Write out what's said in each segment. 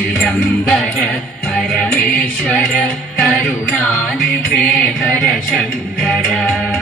चिरम्बर परमेश्वर तरुणानि प्रेधर शङ्कर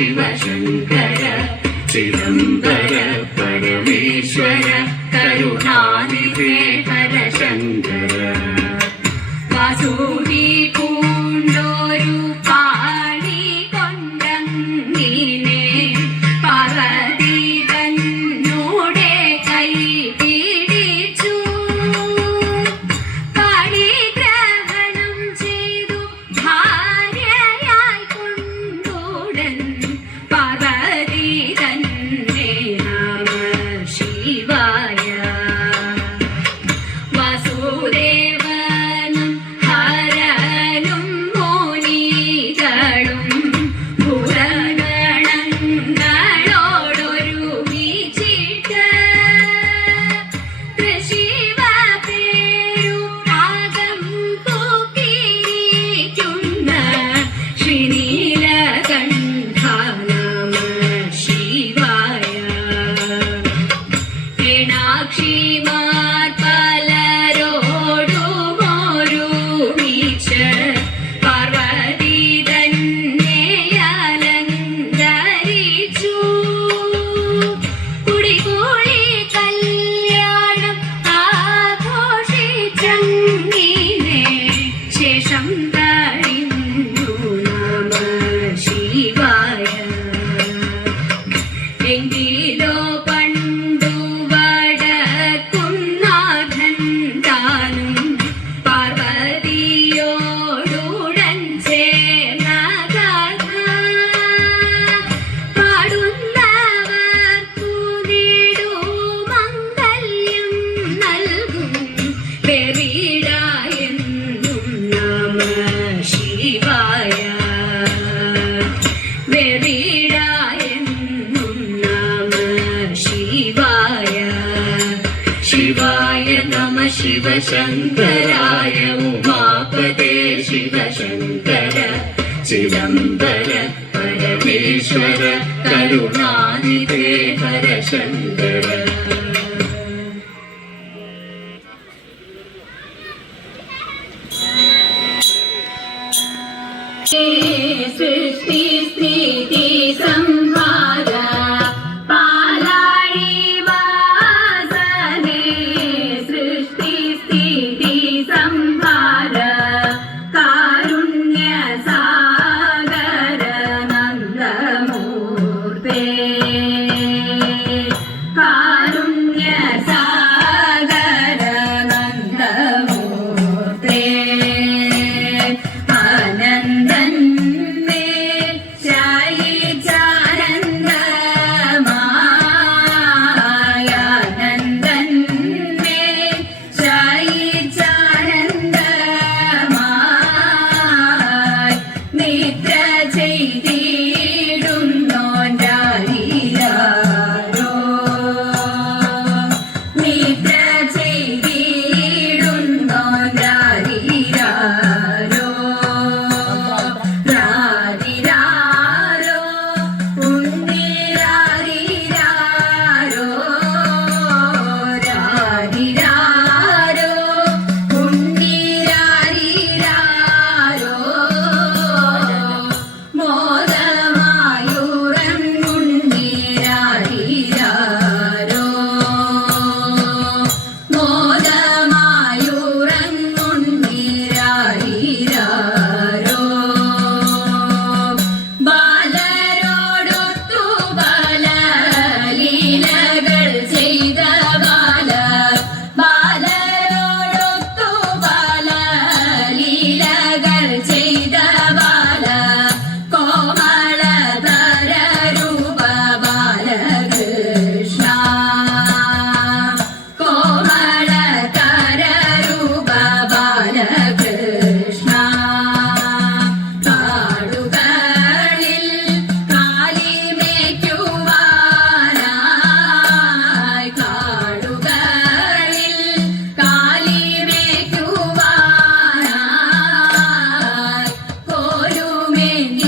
Imagine. ശിവശങ്കരായ ഉമാപദേ ശിവശങ്കര ചിദംബര പരമേശ്വര കരുണാനിധേ ഹരശങ്കര സൃഷ്ടി സ്ഥിതി name.